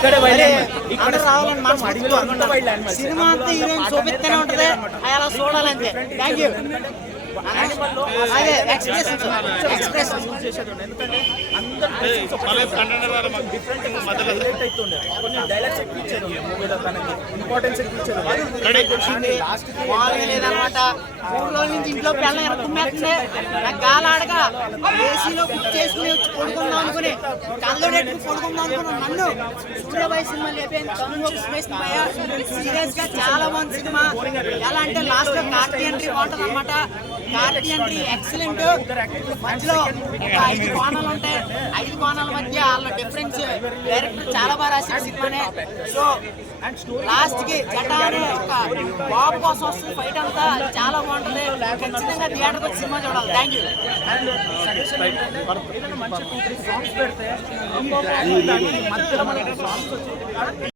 ఇక్కడ రావాలని మనసు సినిమా అంతా హీరోయిన్ చూపిస్తూనే ఉంటది. అలా చూడాలంతే. థ్యాంక్ యూ మూడు రోజుల నుంచి ఇంట్లో పిల్లలు ఎనుకున్నట్టే నాకు గాలాడగా ఏసీలో బుక్ చేసుకుని వచ్చి పడుకుందాం అనుకుని కళ్ళడెట్టు పడుకుందాం అనుకున్నాను నన్ను సూర్యబాయి సినిమా లేపాను సీరియస్గా చాలా బాగుంది సినిమా. ఎలా అంటే లాస్ట్లో కార్తీ ఎంట్రీ బాగుంటుంది అనమాట కార్తీ ఎంట్రీ ఎక్సలెంట్ మధ్యలో ఒక ఐదు కోణాలు ఉంటాయి. ఐదు కోణాల మధ్య వాళ్ళ డిఫరెన్స్ డైరెక్టర్ చాలా బాగా రాసిన సినిమానే. సో లాస్ట్కి జటా అనే ఒక బాబు కోసం వస్తుంది ఫైట్ అంతా చాలా బాగుంటుంది. ఖచ్చితంగా థియేటర్కి వచ్చి సినిమా చూడాలి. థ్యాంక్ యూ అండ్ మంచి